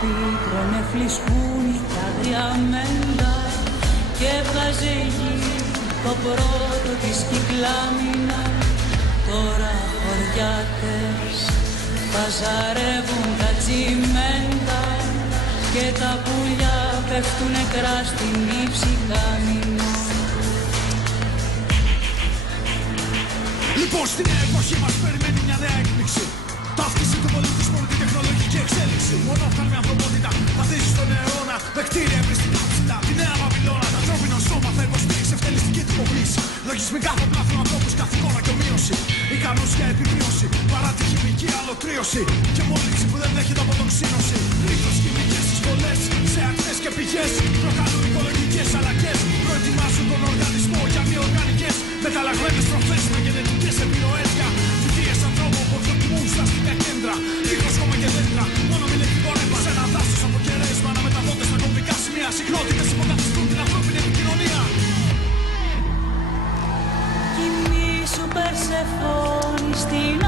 τρώνε φλισκούνι κι άγρια μέντα και βγάζε γη το πρώτο της κυκλάμινα. Τώρα χωριάτες παζαρεύουν τα τσιμέντα και τα πουλιά πέφτουν νεκρά στην ύψη κάμινο. Λοιπόν, στη νέα εποχή μας περιμένει μια νέα έκπληξη. Ταύτιση του πολιτισμού με την τεχνολογική εξέλιξη. Μονόφθαλμη ανθρωπότητα πατήσει στον αιώνα. Με κτίρια εμπριστικά ψηλά. Τη νέα Βαβυλώνα. Το ανθρώπινο σώμα θα υποστήριξει ευτελιστική τυποποίηση. Λογισμικά θα πλάθουν ανθρώπους καθ' εικόνα και ομοίωση. Ικανούς για επιβίωση. Παρά τη χημική αλωτρίωση. Και μόλυνση που δεν δέχεται αποτοξίνωση. Ρίχνος χημικές εισβολές σε ακτές και πηγές. Προκαλούν οικολογικές αλλαγές. Προετοιμάζουν τον οργανισμό για μη οργανικές. Μεταλλαγμένες τροφές με γενετικές επιρροές για θητείες ανθρώπων που εκδοκιμούν στα αστικά κέντρα. Δίχως χώμα και δέντρα, μόνο με λεκτικό ρεύμα. Σε ένα δάσος από κεραίες με αναμεταδότες στα κομβικά σημεία. Συχνότητες υποκαθιστούν την ανθρώπινη επικοινωνία. Κοιμήσου Περσεφόνη στην